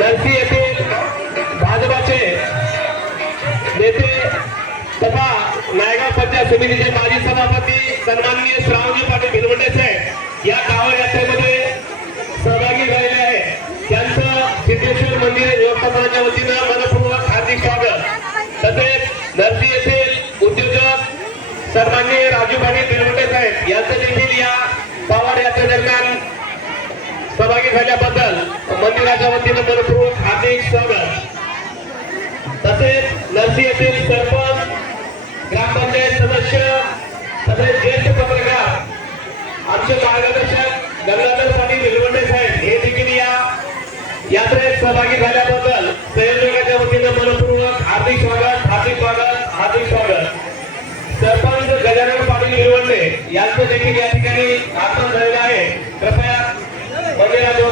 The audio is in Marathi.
नरसी येथील भाजपाचे नेते तथा नायगाव पंचायत समितीचे माजी सभापती सन्माननीय श्रावणजी पाटील भिलवंडे साहेब या कावड यात्रेमध्ये सहभागी झालेले आहे। त्यांचं सिद्धेश्वर मंदिर व्यवस्थापनाच्या वतीनं मनपूर्वक हार्दिक स्वागत। तसेच नरसी येथील उद्योजक सन्माननीय राजू पाटील भिलवंडे साहेब यांचं देखील या कावड यात्रेदरम्यान सहभागी झाल्याबद्दल मंदिराच्या वतीनं मनपूर्वक हार्दिक स्वागत। तसेच नरसी येथील सरपंच, ग्रामपंचायत सदस्य तसेच ज्येष्ठ पत्रकार आमचे मार्गदर्शक गंगाधर पाटील भिलवंडे साहेब हे देखील या यात्रेत सहभागी झाल्याबद्दल संयोजकांच्या वतीनं मनपूर्वक हार्दिक स्वागत, हार्दिक स्वागत, हार्दिक स्वागत। सरपंच गजानन पाटील भिलवंडे यांचं देखील या ठिकाणी आगमन झालेलं आहे। कृपया मंदिराजवळ